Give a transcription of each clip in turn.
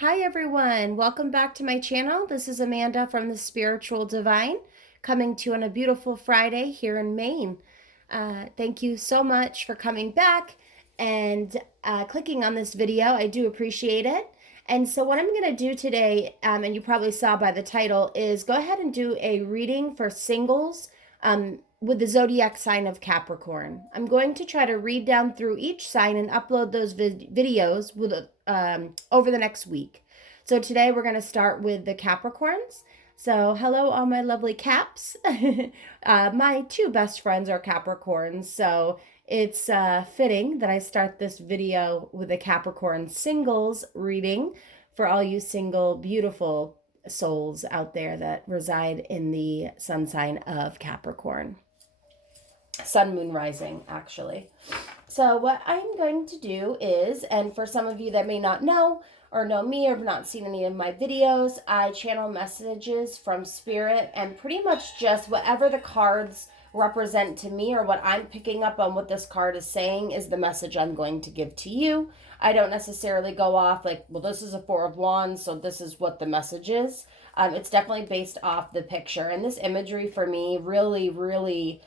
Hi everyone, welcome back to my channel. This is Amanda from the Spiritual Divine, coming to you on a beautiful Friday here in Maine. Thank you so much for coming back and clicking on this video. I do appreciate it. And so what I'm going to do today, and you probably saw by the title, is go ahead and do a reading for singles with the zodiac sign of Capricorn. I'm going to try to read down through each sign and upload those videos with over the next week. So today we're going to start with the Capricorns. So hello all my lovely Caps. My two best friends are Capricorns, so it's fitting that I start this video with a Capricorn singles reading for all you single, beautiful souls out there that reside in the sun sign of Capricorn. Sun, moon, rising, actually. So what I'm going to do is, and for some of you that may not know or know me or have not seen any of my videos, I channel messages from spirit and pretty much just whatever the cards represent to me or what I'm picking up on what this card is saying is the message I'm going to give to you. I don't necessarily go off like, well, this is a Four of Wands, so this is what the message is. It's definitely based off the picture. And this imagery for me really,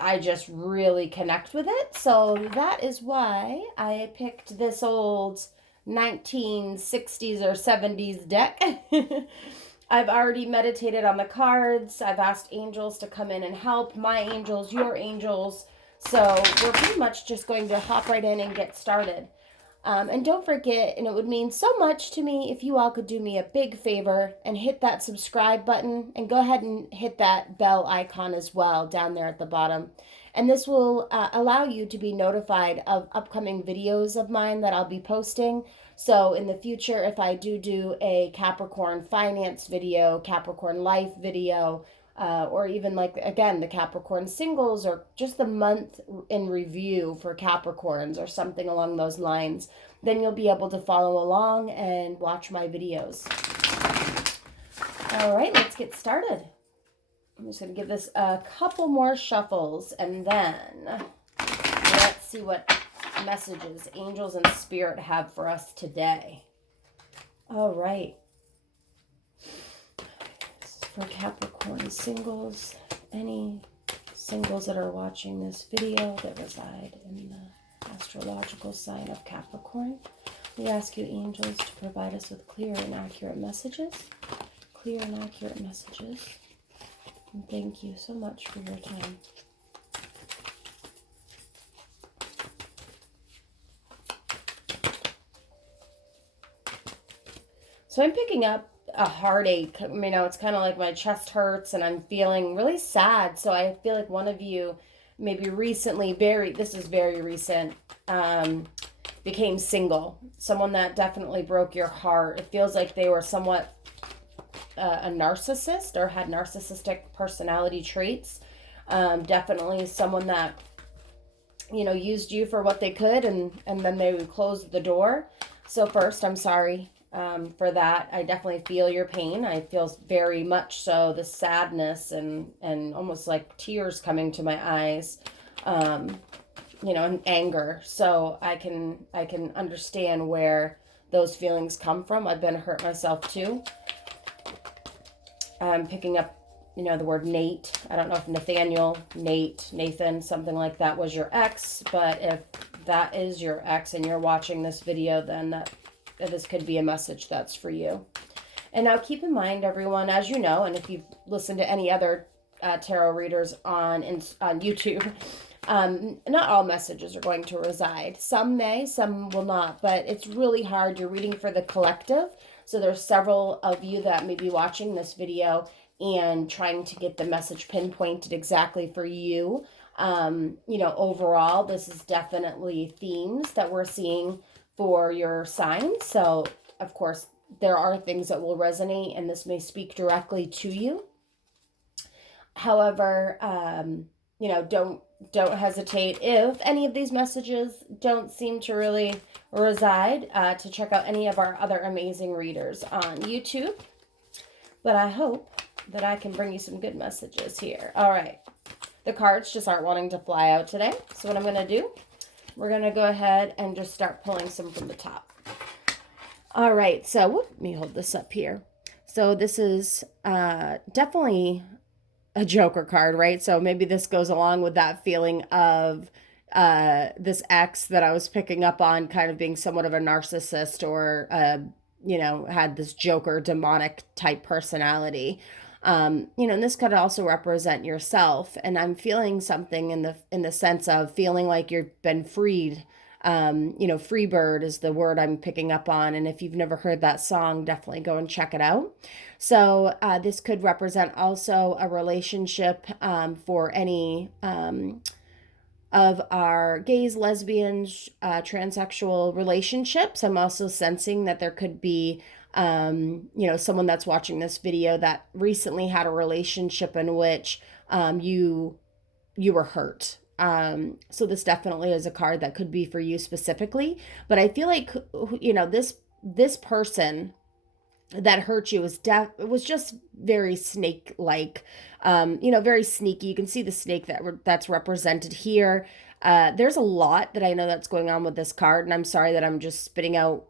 I just really connect with it. So that is why I picked this old 1960s or 70s deck. I've already meditated on the cards. I've asked angels to come in and help. My angels, your angels. So we're pretty much just going to hop right in and get started. And don't forget, and it would mean so much to me if you all could do me a big favor and hit that subscribe button and go ahead and hit that bell icon as well down there at the bottom. And this will allow you to be notified of upcoming videos of mine that I'll be posting. So in the future, if I do a Capricorn finance video, Capricorn life video, or even like, again, the Capricorn singles or just the month in review for Capricorns or something along those lines, then you'll be able to follow along and watch my videos. All right, let's get started. I'm just going to give this a couple more shuffles and then let's see what messages angels and spirit have for us today. All right. For Capricorn singles, any singles that are watching this video that reside in the astrological sign of Capricorn, we ask you, angels, to provide us with clear and accurate messages. Clear and accurate messages. And thank you so much for your time. So I'm picking up a heartache. You know, it's kind of like my chest hurts and I'm feeling really sad. So I feel like one of you maybe recently, this is very recent, became single. Someone that definitely broke your heart. It feels like they were somewhat a narcissist or had narcissistic personality traits. Definitely someone that, you know, used you for what they could and then they would close the door. So first, I'm sorry for that. I definitely feel your pain. I feel very much so the sadness and almost like tears coming to my eyes, you know, and anger. So I can understand where those feelings come from. I've been hurt myself too. I'm picking up, you know, the word Nate. I don't know if Nathaniel, Nate, Nathan, something like that was your ex, but if that is your ex and you're watching this video, then this could be a message that's for you. And now keep in mind, everyone, as you know, and if you've listened to any other tarot readers on YouTube, not all messages are going to reside. Some may, some will not, but it's really hard. You're reading for the collective. So there's several of you that may be watching this video and trying to get the message pinpointed exactly for you. You know, overall, this is definitely themes that we're seeing for your sign. So, of course, there are things that will resonate and this may speak directly to you. However, you know, don't hesitate if any of these messages don't seem to really reside to check out any of our other amazing readers on YouTube. But I hope that I can bring you some good messages here. All right. The cards just aren't wanting to fly out today. So what I'm going to do, we're going to go ahead and just start pulling some from the top. All right, so let me hold this up here. So this is definitely a Joker card, right? So maybe this goes along with that feeling of this ex that I was picking up on, kind of being somewhat of a narcissist, or had this Joker demonic type personality. And this could also represent yourself. And I'm feeling something in the sense of feeling like you've been freed. Free bird is the word I'm picking up on. And if you've never heard that song, definitely go and check it out. So this could represent also a relationship for any of our gays, lesbians, transsexual relationships. I'm also sensing that there could be, someone that's watching this video that recently had a relationship in which you were hurt. So this definitely is a card that could be for you specifically. But I feel like this person that hurt you it was just very snake like, very sneaky. You can see the snake that's represented here. There's a lot that I know that's going on with this card, and I'm sorry that I'm just spitting out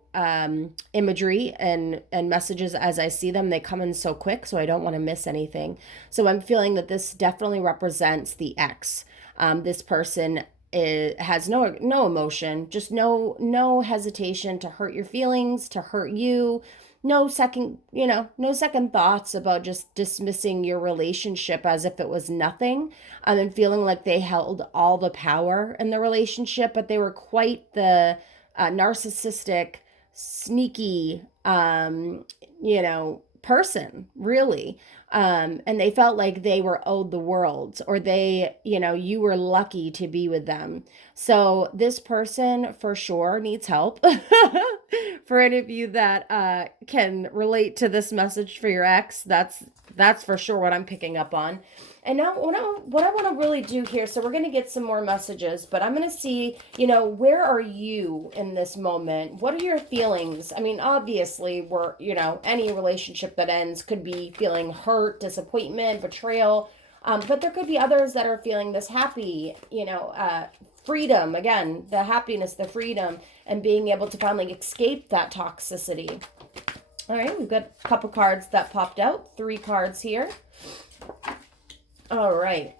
imagery and messages as I see them. They come in so quick, so I don't want to miss anything. So I'm feeling that this definitely represents the ex. This person has no emotion, just no hesitation to hurt your feelings, to hurt you. No second thoughts about just dismissing your relationship as if it was nothing, and feeling like they held all the power in the relationship, but they were quite the narcissistic, sneaky, person, really. And they felt like they were owed the world, or you were lucky to be with them. So this person for sure needs help. For any of you that can relate to this message for your ex, that's for sure what I'm picking up on. And now what I want to really do here, so we're going to get some more messages, but I'm going to see, where are you in this moment? What are your feelings? I mean, obviously, any relationship that ends could be feeling hurt, disappointment, betrayal. But there could be others that are feeling this happy, freedom. Again, the happiness, the freedom, and being able to finally escape that toxicity. All right, we've got a couple cards that popped out. 3 cards here. All right.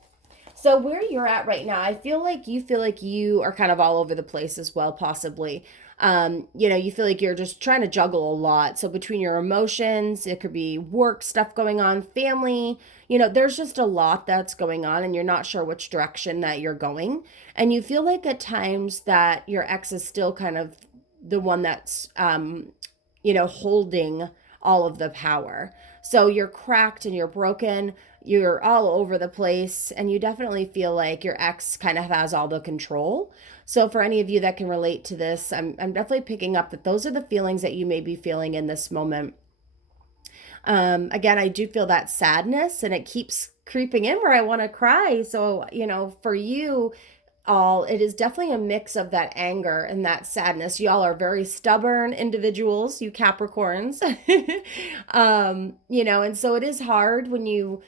So where you're at right now, I feel like you are kind of all over the place as well, possibly. You feel like you're just trying to juggle a lot. So between your emotions, it could be work stuff going on, family, there's just a lot that's going on, and you're not sure which direction that you're going. And you feel like at times that your ex is still kind of the one that's, holding all of the power. So you're cracked and you're broken, you're all over the place, and you definitely feel like your ex kind of has all the control. So for any of you that can relate to this, I'm definitely picking up that those are the feelings that you may be feeling in this moment. Again, I do feel that sadness, and it keeps creeping in where I want to cry. So, for you all, it is definitely a mix of that anger and that sadness. Y'all are very stubborn individuals, you Capricorns. And so it is hard when you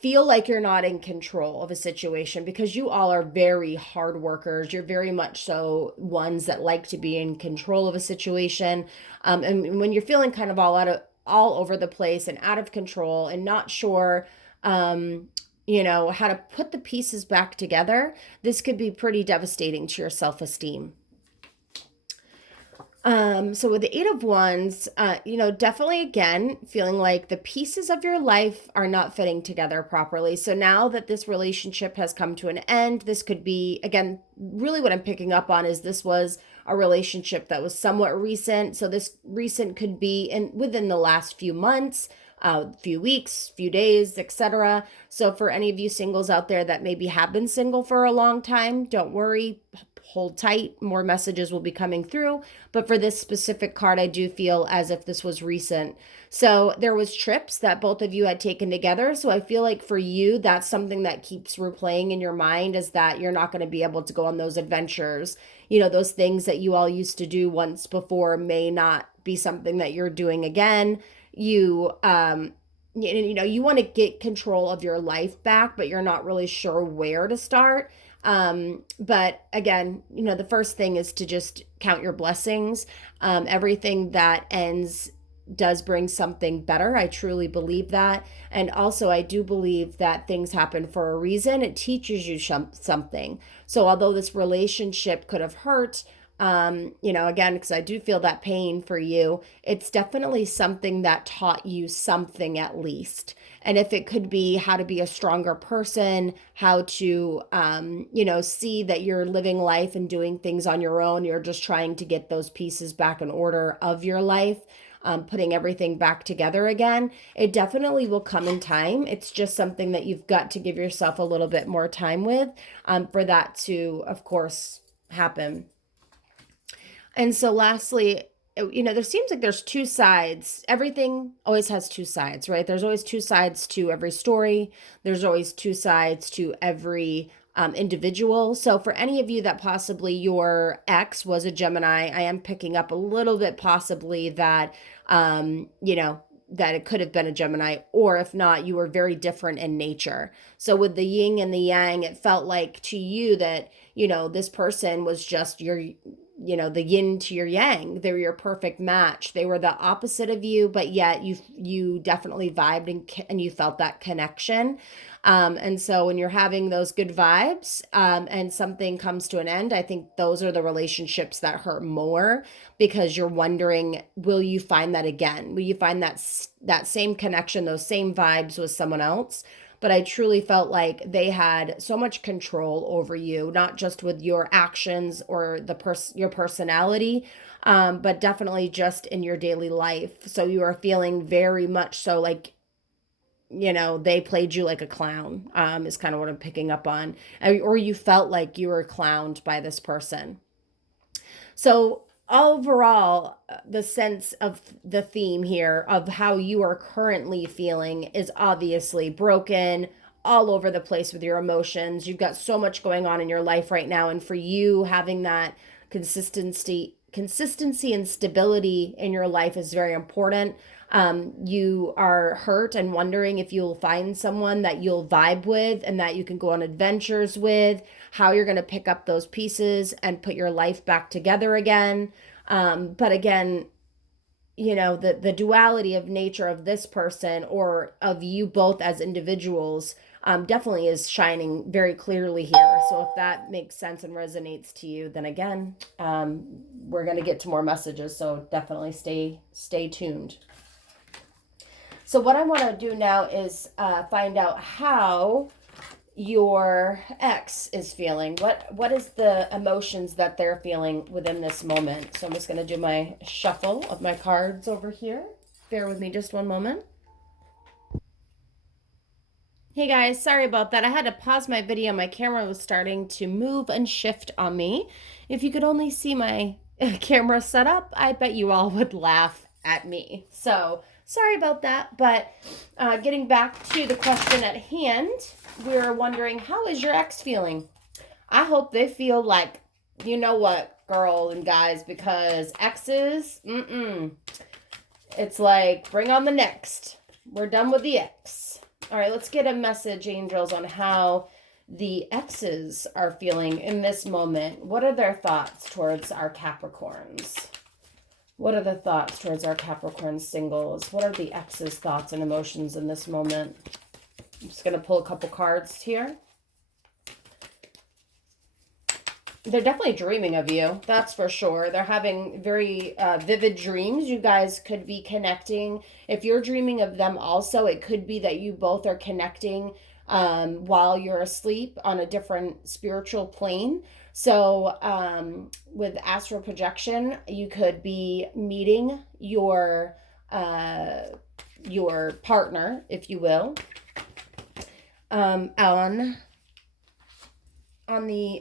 feel like you're not in control of a situation, because you all are very hard workers. You're very much so ones that like to be in control of a situation. And when you're feeling kind of all over the place and out of control and not sure, how to put the pieces back together, this could be pretty devastating to your self-esteem. So with the 8 of Wands, definitely again, feeling like the pieces of your life are not fitting together properly. So now that this relationship has come to an end, this could be, again, really what I'm picking up on is this was a relationship that was somewhat recent. So this recent could be within the last few months, few weeks, few days, etc. So for any of you singles out there that maybe have been single for a long time, don't worry. Hold tight, more messages will be coming through. But for this specific card, I do feel as if this was recent. So there was trips that both of you had taken together. So I feel like for you, that's something that keeps replaying in your mind, is that you're not going to be able to go on those adventures. Those things that you all used to do once before may not be something that you're doing again. You want to get control of your life back, but you're not really sure where to start. But again, the first thing is to just count your blessings. Everything that ends does bring something better. I truly believe that. And also, I do believe that things happen for a reason. It teaches you something. So, although this relationship could have hurt, again, because I do feel that pain for you, it's definitely something that taught you something at least. And if it could be how to be a stronger person, how to, see that you're living life and doing things on your own, you're just trying to get those pieces back in order of your life, putting everything back together again, it definitely will come in time. It's just something that you've got to give yourself a little bit more time with, for that to, of course, happen. And so lastly, there seems like there's two sides. Everything always has two sides, right? There's always two sides to every story. There's always two sides to every individual. So for any of you that possibly your ex was a Gemini, I am picking up a little bit possibly that, that it could have been a Gemini, or if not, you were very different in nature. So with the yin and the yang, it felt like to you that, this person was just your, the yin to your yang. They were your perfect match. They were the opposite of you, but yet you definitely vibed and you felt that connection. And so when you're having those good vibes, and something comes to an end, I think those are the relationships that hurt more, because you're wondering, will you find that again? Will you find that same connection, those same vibes with someone else? But I truly felt like they had so much control over you, not just with your actions or your personality, but definitely just in your daily life. So you are feeling very much so like, they played you like a clown, is kind of what I'm picking up on. Or you felt like you were clowned by this person. So overall, the sense of the theme here of how you are currently feeling is obviously broken, all over the place with your emotions. You've got so much going on in your life right now. And for you, having that consistency and stability in your life is very important. You are hurt and wondering if you'll find someone that you'll vibe with and that you can go on adventures with, how you're going to pick up those pieces and put your life back together again. But again, the duality of nature of this person or of you both as individuals, definitely is shining very clearly here. So if that makes sense and resonates to you, then again, we're going to get to more messages. So definitely stay tuned. So what I want to do now is find out how your ex is feeling. What is the emotions that they're feeling within this moment? So I'm just going to do my shuffle of my cards over here. Bear with me just one moment. Hey guys, sorry about that. I had to pause my video. My camera was starting to move and shift on me. If you could only see my camera setup, I bet you all would laugh at me. So sorry about that. But getting back to the question at hand, we're wondering, how is your ex feeling? I hope they feel like, you know what, girl and guys, because exes, it's like, bring on the next. We're done with the ex. All right, let's get a message, angels, on how the exes are feeling in this moment. What are their thoughts towards our Capricorns? What are the thoughts towards our Capricorn singles? What are the exes' thoughts and emotions in this moment? I'm just going to pull a couple cards here. They're definitely dreaming of you. That's for sure. They're having very vivid dreams. You guys could be connecting. If you're dreaming of them also, it could be that you both are connecting while you're asleep on a different spiritual plane. So with astral projection, you could be meeting your partner, if you will,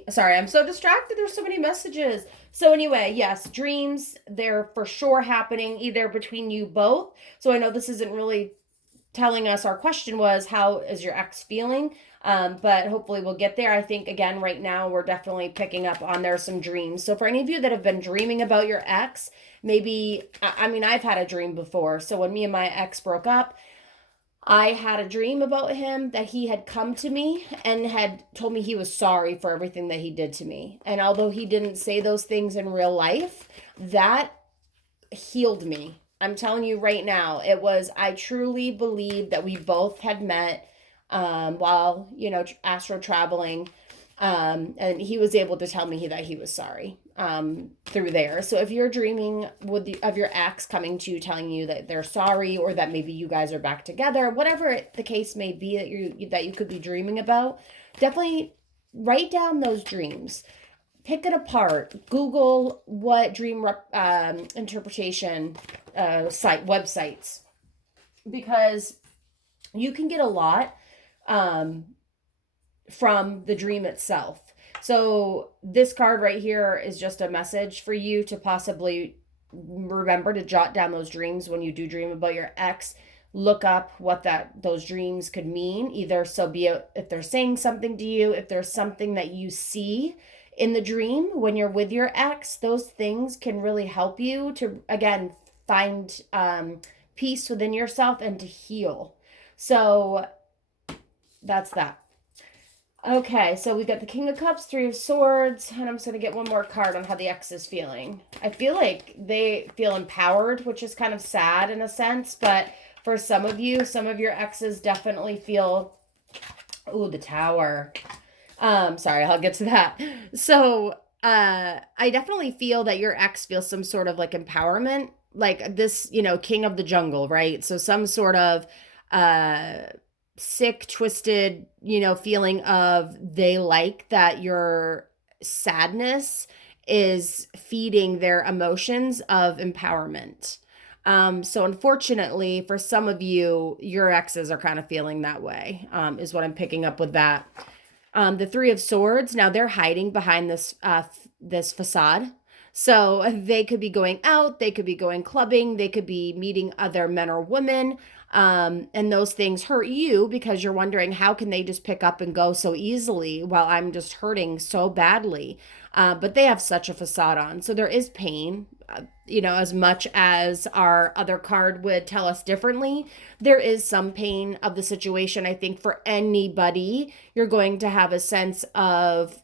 sorry, I'm so distracted. There's so many messages. So anyway, yes, dreams, they're for sure happening either between you both. So I know this isn't really telling us, our question was, how is your ex feeling? But hopefully we'll get there. I think, again, right now we're definitely picking up on there's some dreams. So for any of you that have been dreaming about your ex, maybe, I've had a dream before. So when me and my ex broke up, I had a dream about him that he had come to me and had told me he was sorry for everything that he did to me. And although he didn't say those things in real life, that healed me. I'm telling you right now, I truly believe that we both had met while, astro traveling. And he was able to tell me that he was sorry through there. So if you're dreaming of your ex coming to you telling you that they're sorry, or that maybe you guys are back together, whatever the case may be that you could be dreaming about, definitely write down those dreams. Pick it apart. Google what dream interpretation websites, because you can get a lot from the dream itself. So this card right here is just a message for you to possibly remember to jot down those dreams when you do dream about your ex. Look up what those dreams could mean, either so be it if they're saying something to you, if there's something that you see in the dream when you're with your ex. Those things can really help you to, again, find peace within yourself and to heal. So that's that. Okay, so we got the King of Cups, Three of Swords, and I'm just going to get one more card on how the ex is feeling. I feel like they feel empowered, which is kind of sad in a sense, but for some of you, some of your exes definitely feel, the Tower. Sorry, I'll get to that. So, I definitely feel that your ex feels some sort of like empowerment, like this, king of the jungle, right? So some sort of, sick, twisted, feeling of they like that your sadness is feeding their emotions of empowerment. So unfortunately, for some of you, your exes are kind of feeling that way, is what I'm picking up with that. The Three of Swords, now they're hiding behind this facade. So they could be going out, they could be going clubbing, they could be meeting other men or women. And those things hurt you because you're wondering, how can they just pick up and go so easily while I'm just hurting so badly? But they have such a facade on. So there is pain, as much as our other card would tell us differently. There is some pain of the situation. I think for anybody, you're going to have a sense of,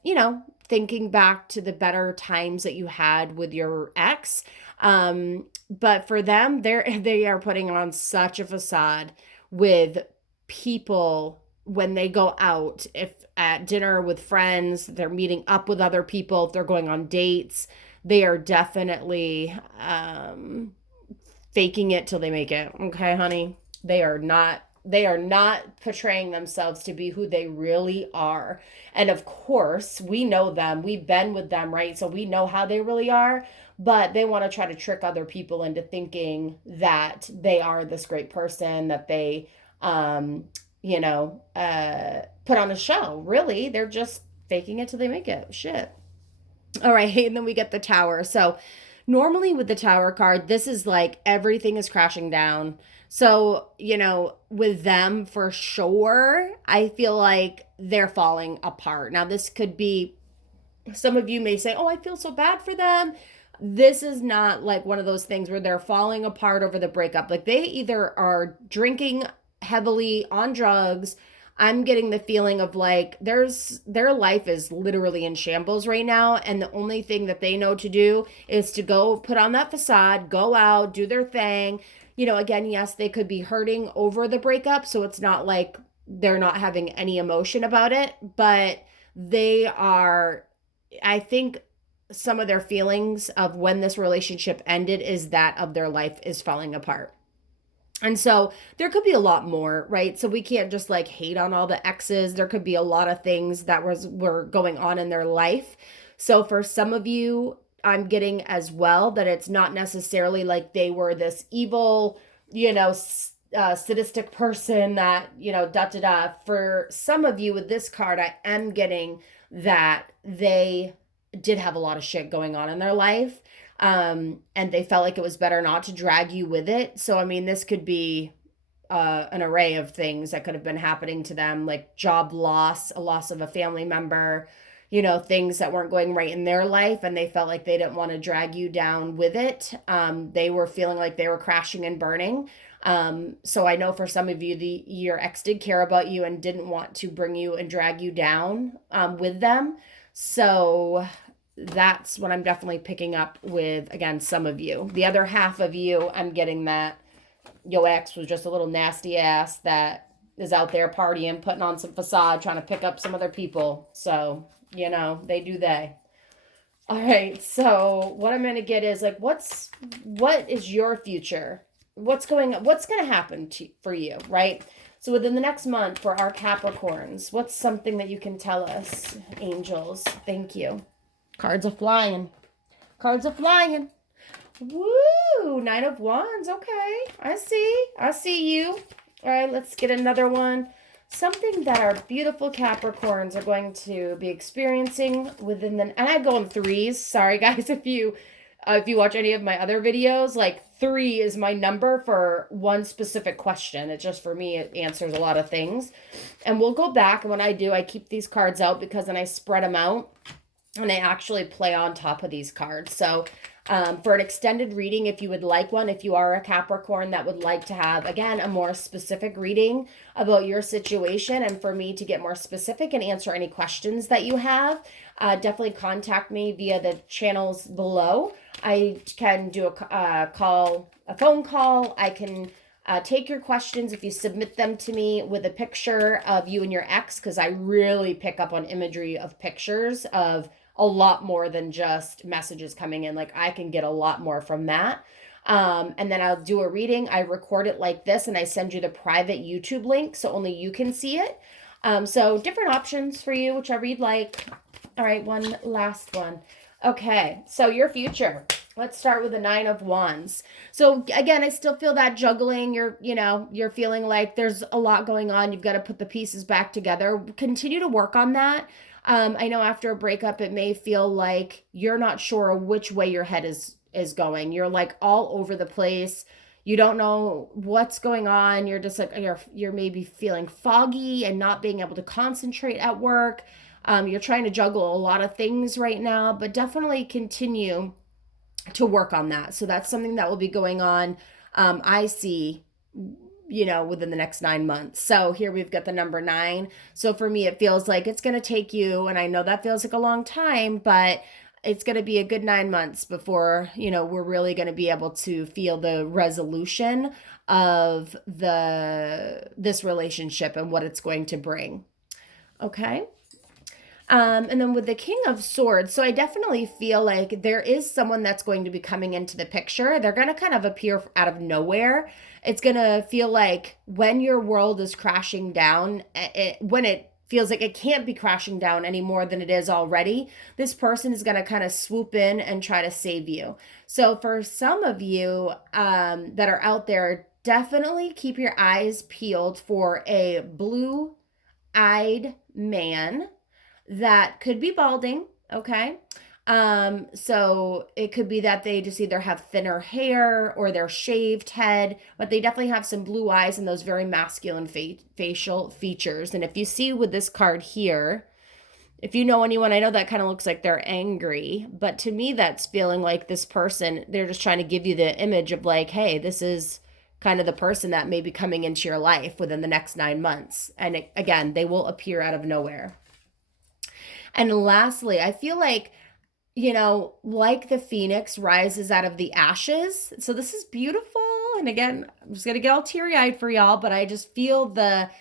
thinking back to the better times that you had with your ex. But for them, they are putting on such a facade with people when they go out. If at dinner with friends, they're meeting up with other people, if they're going on dates, they are definitely faking it till they make it. Okay, honey? They are not portraying themselves to be who they really are. And of course, we know them. We've been with them, right? So we know how they really are. But they want to try to trick other people into thinking that they are this great person, that they, put on a show. Really, they're just faking it till they make it. Shit. All right. And then we get the Tower. So normally with the Tower card, this is like everything is crashing down. So, with them for sure, I feel like they're falling apart. Now, this could be, some of you may say, oh, I feel so bad for them. This is not like one of those things where they're falling apart over the breakup. Like they either are drinking heavily, on drugs. I'm getting the feeling of like their life is literally in shambles right now, and the only thing that they know to do is to go put on that facade, go out, do their thing. Again, yes, they could be hurting over the breakup, so it's not like they're not having any emotion about it, but they are, I think some of their feelings of when this relationship ended is that of their life is falling apart. And so there could be a lot more, right? So we can't just like hate on all the exes. There could be a lot of things that were going on in their life. So for some of you, I'm getting as well that it's not necessarily like they were this evil, sadistic person that, For some of you with this card, I am getting that they did have a lot of shit going on in their life. And they felt like it was better not to drag you with it. So, I mean, this could be an array of things that could have been happening to them, like job loss, a loss of a family member, things that weren't going right in their life, and they felt like they didn't want to drag you down with it. They were feeling like they were crashing and burning. So I know for some of you, your ex did care about you and didn't want to bring you and drag you down with them. So that's what I'm definitely picking up with, again, some of you. The other half of you, I'm getting that your ex was just a little nasty ass that is out there partying, putting on some facade, trying to pick up some other people. So, they do they. All right. So what I'm going to get is like, what is your future? What's going to happen for you, right? So within the next month for our Capricorns, what's something that you can tell us, angels? Thank you. Cards are flying. Cards are flying. Woo! Nine of Wands. Okay. I see you. All right, let's get another one. Something that our beautiful Capricorns are going to be experiencing within the... And I go in threes. Sorry, guys, if you watch any of my other videos, like 3 is my number for one specific question. It's just, for me, it answers a lot of things. And we'll go back, and when I do, I keep these cards out because then I spread them out and I actually play on top of these cards. So for an extended reading, if you would like one, if you are a Capricorn that would like to have, again, a more specific reading about your situation, and for me to get more specific and answer any questions that you have, definitely contact me via the channels below. I can do a phone call. I can take your questions if you submit them to me with a picture of you and your ex, because I really pick up on imagery of pictures of a lot more than just messages coming in. Like, I can get a lot more from that. And then I'll do a reading. I record it like this and I send you the private YouTube link so only you can see it. So different options for you, whichever you'd like. All right, one last one. Okay, so your future. Let's start with the 9 of Wands. So again, I still feel that juggling. You're feeling like there's a lot going on. You've got to put the pieces back together. Continue to work on that. I know after a breakup, it may feel like you're not sure which way your head is going. You're like all over the place. You don't know what's going on. You're just like, you're maybe feeling foggy and not being able to concentrate at work. You're trying to juggle a lot of things right now, but definitely continue to work on that. So that's something that will be going on. I see, within the next 9 months. So here we've got the number 9. So for me, it feels like it's going to take you, and I know that feels like a long time, but it's going to be a good 9 months before, we're really going to be able to feel the resolution of this relationship and what it's going to bring. Okay. And then with the King of Swords, so I definitely feel like there is someone that's going to be coming into the picture. They're going to kind of appear out of nowhere. It's going to feel like when your world is crashing down, when it feels like it can't be crashing down any more than it is already, this person is going to kind of swoop in and try to save you. So for some of you that are out there, definitely keep your eyes peeled for a blue-eyed man that could be balding, okay? So it could be that they just either have thinner hair or they're shaved head, but they definitely have some blue eyes and those very masculine facial features. And if you see with this card here, if you know anyone, I know that kind of looks like they're angry, but to me, that's feeling like this person, they're just trying to give you the image of like, hey, this is kind of the person that may be coming into your life within the next 9 months. And again, they will appear out of nowhere. And lastly, I feel like, like the phoenix rises out of the ashes. So this is beautiful. And again, I'm just going to get all teary-eyed for y'all, but I just feel the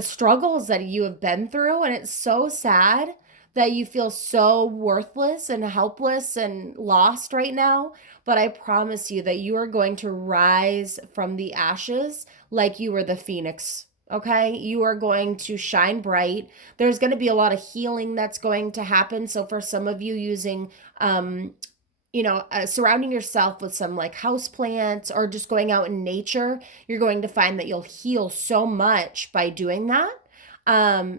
struggles that you have been through. And it's so sad that you feel so worthless and helpless and lost right now. But I promise you that you are going to rise from the ashes like you were the phoenix. Okay, you are going to shine bright. There's going to be a lot of healing that's going to happen. So for some of you using, surrounding yourself with some like house plants or just going out in nature, you're going to find that you'll heal so much by doing that.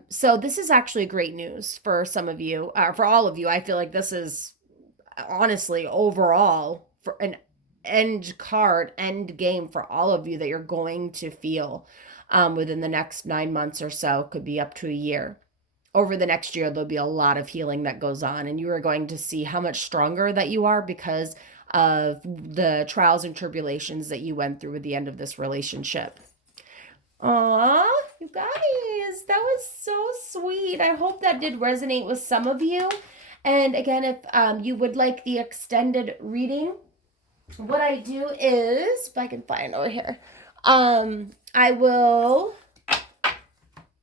So this is actually great news for some of you, for all of you. I feel like this is honestly overall for an end game for all of you that you're going to feel within the next 9 months or so, could be up to a year. over the next year, there'll be a lot of healing that goes on, and you are going to see how much stronger that you are because of the trials and tribulations that you went through at the end of this relationship. Aw, you guys, that was so sweet. I hope that did resonate with some of you. And again, if you would like the extended reading, what I do is, if I can find over here, I will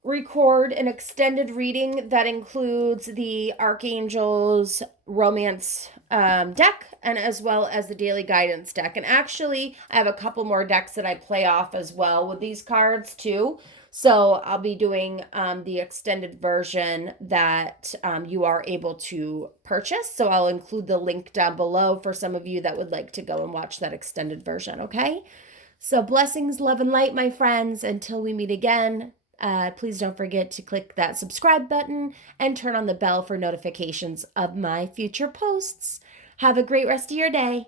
record an extended reading that includes the Archangel's Romance deck, and as well as the Daily Guidance deck. And actually, I have a couple more decks that I play off as well with these cards too. So I'll be doing the extended version that you are able to purchase. So I'll include the link down below for some of you that would like to go and watch that extended version, okay? So blessings, love, and light, my friends. Until we meet again, please don't forget to click that subscribe button and turn on the bell for notifications of my future posts. Have a great rest of your day.